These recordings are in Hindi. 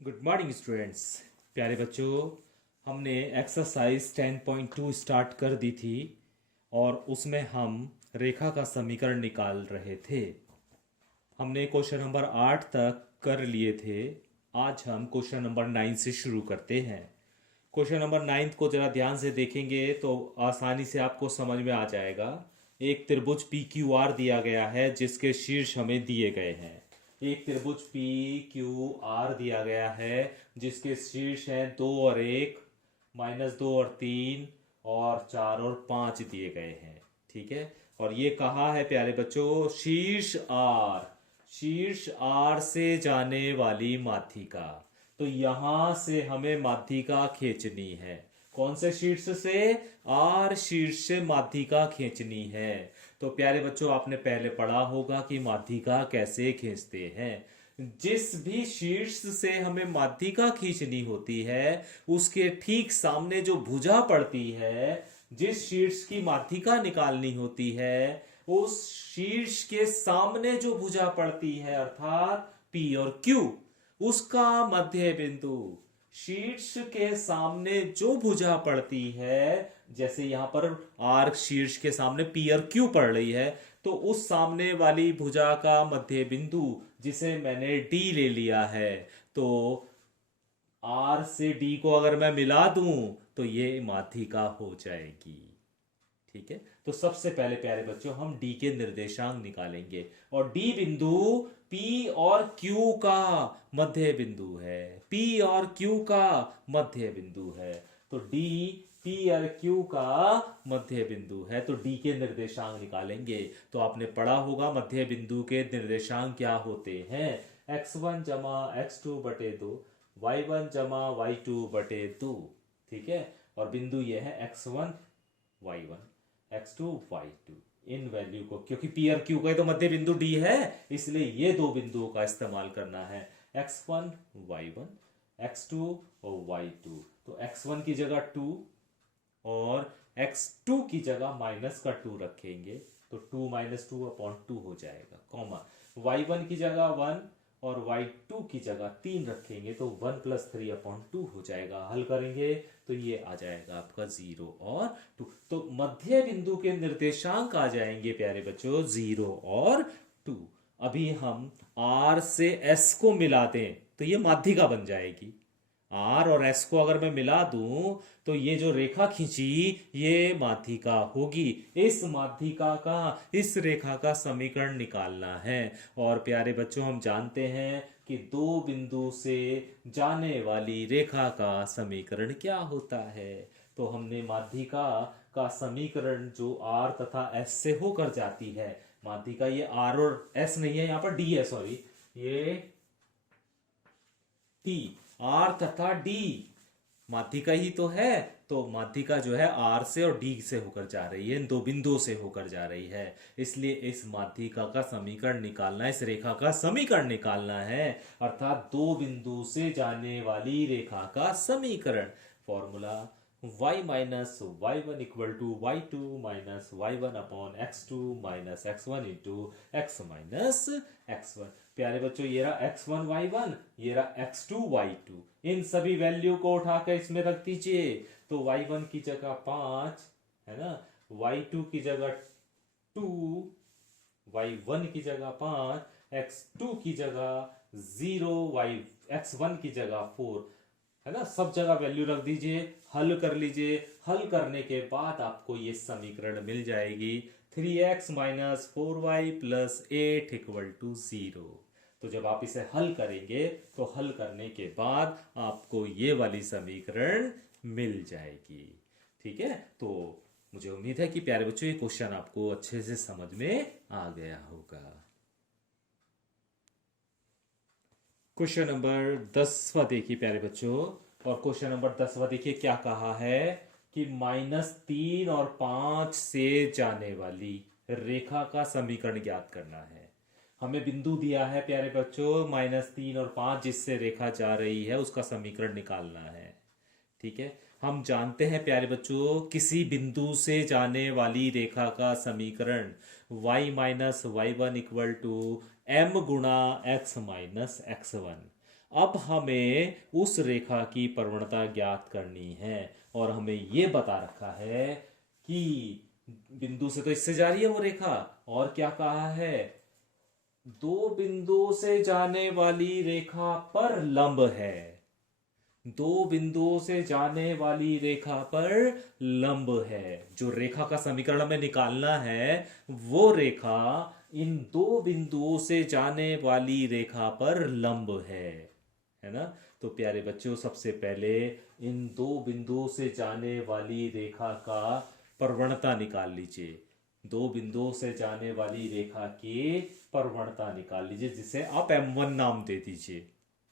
Good morning students. प्यारे बच्चों, हमने एक्सरसाइज 10.2 स्टार्ट कर दी थी और उसमें हम रेखा का समीकरण निकाल रहे थे। हमने क्वेश्चन नंबर 8 तक कर लिए थे। आज हम क्वेश्चन नंबर 9 से शुरू करते हैं। क्वेश्चन नंबर 9 को जरा ध्यान से देखेंगे तो आसानी से आपको समझ में आ जाएगा। एक त्रिभुज पी क्यू आर दिया गया है जिसके शीर्ष हमें दिए गए हैं। एक त्रिभुज पी क्यू आर दिया गया है जिसके शीर्ष हैं 2 और 1, -2 और 3 और 4 और 5 दिए गए हैं। ठीक है, और ये कहा है प्यारे बच्चों, शीर्ष आर से जाने वाली माध्यिका। तो यहां से हमें माध्यिका खींचनी है। कौन से शीर्ष से? आर शीर्ष से माध्यिका खींचनी है। तो प्यारे बच्चों, आपने पहले पढ़ा होगा कि माध्यिका कैसे खींचते हैं। जिस भी शीर्ष से हमें माध्यिका खींचनी होती है उसके ठीक सामने जो भुजा पड़ती है, जिस शीर्ष की माध्यिका निकालनी होती है उस शीर्ष के सामने जो भुजा पड़ती है अर्थात पी और क्यू, उसका मध्य बिंदु। शीर्ष के सामने जो भुजा पड़ती है, जैसे यहां पर आर्क शीर्ष के सामने पी और क्यू पड़ रही है, तो उस सामने वाली भुजा का मध्य बिंदु जिसे मैंने डी ले लिया है, तो आर से डी को अगर मैं मिला दूं तो ये माध्यिका हो जाएगी। ठीक है, तो सबसे पहले प्यारे बच्चों हम डी के निर्देशांक निकालेंगे और डी बिंदु पी और क्यू का मध्य बिंदु है। पी और क्यू का मध्य बिंदु है, तो डी पी और क्यू का मध्य बिंदु है, तो डी के निर्देशांक निकालेंगे। तो आपने पढ़ा होगा मध्य बिंदु के निर्देशांक क्या होते हैं। x1 जमा x2 बटे 2, y1 जमा y2 बटे 2। ठीक है, और बिंदु ये है x1 y1 x2 y2। इन वैल्यू को, क्योंकि पी और क्यू का तो मध्य बिंदु डी है, इसलिए ये दो बिंदुओं का इस्तेमाल करना है। x1 y1 x2 और y2। तो x1 की जगह 2 और x2 की जगह -2 रखेंगे, तो 2 - 2/2 हो जाएगा, कॉमा। y1 की जगह 1 और y2 की जगह 3 रखेंगे, तो 1 + 3/2 हो जाएगा। हल करेंगे तो ये आ जाएगा आपका 0 और 2। तो मध्य बिंदु के निर्देशांक आ जाएंगे प्यारे बच्चों 0 और 2। अभी हम r से s को मिला दें तो ये माध्यिका बन जाएगी। आर और एस को अगर मैं मिला दूं तो ये जो रेखा खींची ये माध्यिका होगी। इस माध्यिका का, इस रेखा का समीकरण निकालना है। और प्यारे बच्चों, हम जानते हैं कि दो बिंदु से जाने वाली रेखा का समीकरण क्या होता है। तो हमने माध्यिका का समीकरण जो आर तथा एस से होकर जाती है, माध्यिका ये आर और एस नहीं है, यहां पर डी है, सॉरी, ये टी, आर तथा डी माध्यिका ही तो है। तो माध्यिका जो है आर से और डी से होकर जा रही है, इन दो बिंदुओं से होकर जा रही है, इसलिए इस माध्यिका का समीकरण निकालना, इस रेखा का समीकरण निकालना है, अर्थात दो बिंदु से जाने वाली रेखा का समीकरण। Formula y - y1 = y2 - y1/x2 - x1 × x - x1। प्यारे बच्चों, ये रहा x1 y1, ये रहा x2 y2। इन सभी वैल्यू को उठाकर इसमें रख दीजिए, तो y1 की जगह 5 है ना, y2 की जगह 2, y1 की जगह 5, x2 की जगह 0, x1 की जगह 4 है ना। सब जगह वैल्यू रख दीजिए, हल कर लीजिए। हल करने के बाद आपको ये समीकरण मिल जाएगी 3x - 4y + 8 = 0। तो जब आप इसे हल करेंगे तो हल करने के बाद आपको ये वाली समीकरण मिल जाएगी। ठीक है, तो मुझे उम्मीद है कि प्यारे बच्चों ये क्वेश्चन आपको अच्छे से समझ में आ गया होगा। क्वेश्चन नंबर 10वां देखिए प्यारे बच्चों, और क्वेश्चन नंबर 10वां देखिए क्या कहा है कि -3 और 5 से जाने वाली रेखा का समीकरण ज्ञात करना है। हमें बिंदु दिया है प्यारे बच्चों -3 और 5, जिससे रेखा जा रही है उसका समीकरण निकालना है। ठीक है, हम जानते हैं प्यारे बच्चों, किसी बिंदु से जाने वाली रेखा का समीकरण y - y1 = m × x - x1। अब हमें उस रेखा की प्रवणता ज्ञात करनी है और हमें यह बता रखा है कि बिंदु से तो इससे जा रही है वो रेखा, और क्या कहा है, दो बिंदुओं से जाने वाली रेखा पर लंब है, दो बिंदुओं से जाने वाली रेखा पर लंब है। जो रेखा का समीकरण हमें निकालना है वो रेखा इन दो बिंदुओं से जाने वाली रेखा पर लंब है ना। तो प्यारे बच्चों, सबसे पहले इन दो बिंदुओं से जाने वाली रेखा का प्रवणता निकाल लीजिए। दो बिंदुओं से जाने वाली रेखा की प्रवणता निकाल लीजिए, जिसे आप M1 नाम दे दीजिए।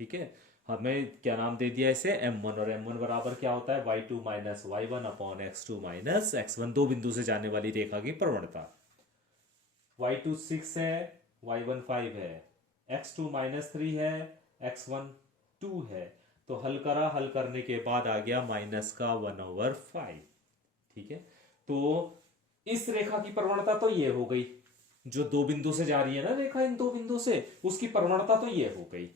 ठीक है, हमें क्या नाम दे दिया इसे, M1, और M1 बराबर क्या होता है, y2 minus y1 upon x2 minus x1, दो बिंदु से जाने वाली रेखा की प्रवणता। y2 6 है, y1 5 है, x2 माइनस 3 है, x1 2 है। तो हल करा, हल करने के बाद आ गया माइनस का 1/5। ठीक है, तो इस रेखा की प्रवणता तो ये हो गई, जो दो बिंदु से जा रही है ना रेखा, इन दो बिंदु से, उसकी प्रवणता तो ये हो गई।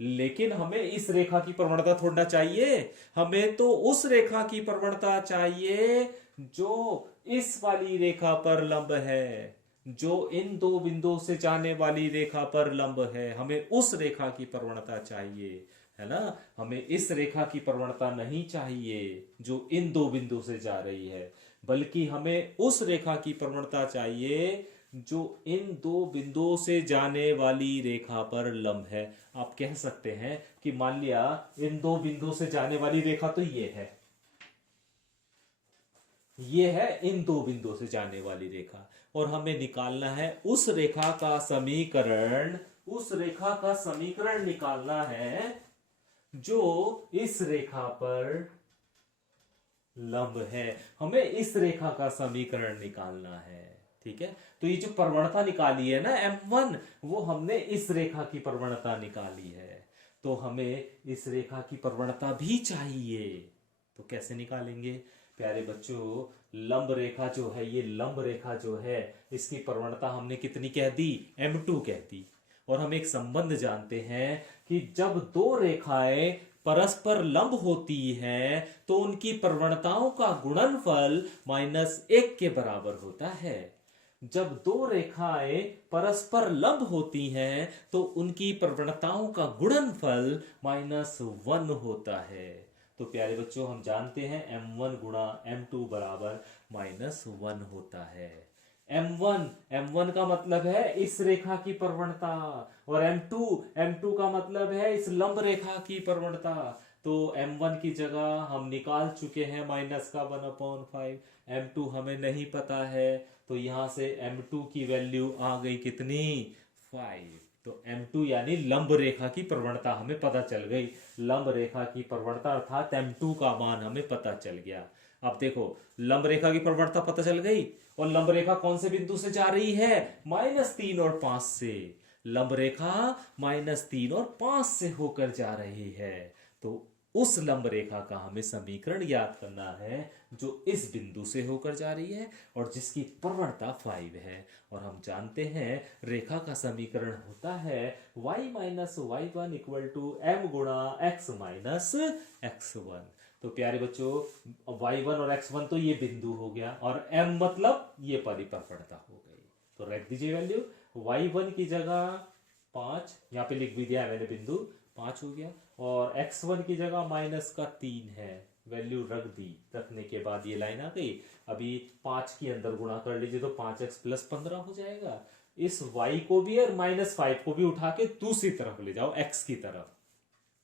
लेकिन हमें इस रेखा की प्रवणता थोड़ा चाहिए, हमें तो उस रेखा की प्रवणता चाहिए जो इस वाली रेखा पर लंब है, जो इन दो बिंदुओं से जाने वाली रेखा पर लंब है। हमें उस रेखा की प्रवणता चाहिए, है ना। हमें इस रेखा की प्रवणता नहीं चाहिए जो इन दो बिंदु से जा रही है, बल्कि हमें उस रेखा की प्रवणता चाहिए जो इन दो बिंदुओं से जाने वाली रेखा पर लंब है। आप कह सकते हैं कि मान लिया इन दो बिंदुओं से जाने वाली रेखा तो ये है इन दो बिंदुओं से जाने वाली रेखा, और हमें निकालना है उस रेखा का समीकरण, उस रेखा का समीकरण निकालना है जो इस रेखा पर लंब है। हमें इस रेखा का समीकरण निकालना है। ठीक है, तो ये जो प्रवणता निकाली है ना M1, वो हमने इस रेखा की प्रवणता निकाली है। तो हमें इस रेखा की प्रवणता भी चाहिए, तो कैसे निकालेंगे प्यारे बच्चों। लंब रेखा जो है, ये लंब रेखा जो है, इसकी प्रवणता हमने कितनी कह दी, M2 कह दी। और हम एक संबंध जानते हैं कि जब दो रेखाएं परस्पर लंब होती हैं तो उनकी प्रवणताओं का गुणनफल -1 के बराबर होता है। जब दो रेखाएं परस्पर लंब होती हैं तो उनकी प्रवणताओं का गुणनफल -1 होता है। तो प्यारे बच्चों, हम जानते हैं M1 गुणा M2 बराबर -1 होता है। M1 का मतलब है इस रेखा की प्रवणता, और M2 का मतलब है इस लंब रेखा की प्रवणता। तो M1 की जगह हम निकाल चुके हैं माइनस का 1/5, M2 हमें नहीं पता है, तो यहां से M2 की वैल्यू आ गई कितनी, 5। तो M2 यानी लंब रेखा की प्रवणता हमें पता चल गई, लंब रेखा की प्रवणता अर्थात M2 का मान हमें पता चल गया। अब देखो, लंब रेखा की प्रवणता पता चल गई, और लंब रेखा कौन से बिंदु से जा रही है, -3 और 5 से। लंब रेखा -3 और 5 से होकर जा रही है। तो उस लंब रेखा का हमें समीकरण याद करना है जो इस बिंदु से होकर जा रही है और जिसकी प्रवणता 5 है। और हम जानते हैं रेखा का समीकरण होता है y minus y1 equal to m गुणा x माइनस x1। तो प्यारे बच्चों, y1 और x1 तो ये बिंदु हो गया, और m मतलब ये परिप्रवणता हो गई। तो रख दीजिए वैल्यू, y1 की जगह 5, यहाँ पे लिख भी दिया है मैंने, बिंदु 5 हो गया, और x1 की जगह -3 है, वैल्यू रख दी। रखने के बाद ये लाइन आ गई, अभी 5 के अंदर गुणा कर लीजिए तो 5x + 15 हो जाएगा। इस y को भी और -5 को भी उठा के दूसरी तरफ ले जाओ, x की तरफ।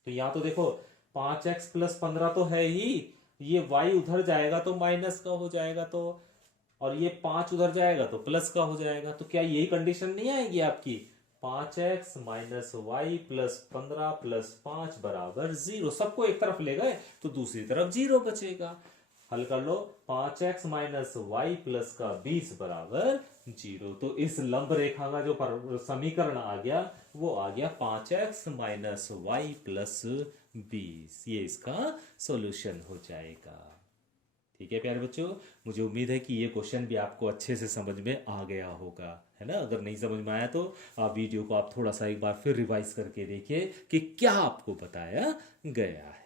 तो यहां तो देखो 5x + 15 तो है ही, ये y उधर जाएगा तो माइनस का हो जाएगा, तो और ये 5 उधर जाएगा तो प्लस का हो जाएगा। तो क्या यही कंडीशन नहीं आएगी आपकी, 5x - y + 15 + 5 बराबर 0। सबको एक तरफ ले गए तो दूसरी तरफ 0 बचेगा। हल कर लो, 5x - y + का 20 बराबर 0। तो इस लंब रेखा का जो समीकरण आ गया वो आ गया 5x - y + 20। ये इसका सॉल्यूशन हो जाएगा। ठीक है प्यारे बच्चों, मुझे उम्मीद है कि ये क्वेश्चन भी आपको अच्छे से समझ में आ गया होगा, है ना। अगर नहीं समझ में आया तो वीडियो को आप थोड़ा सा एक बार फिर रिवाइज करके देखिए कि क्या आपको बताया गया है।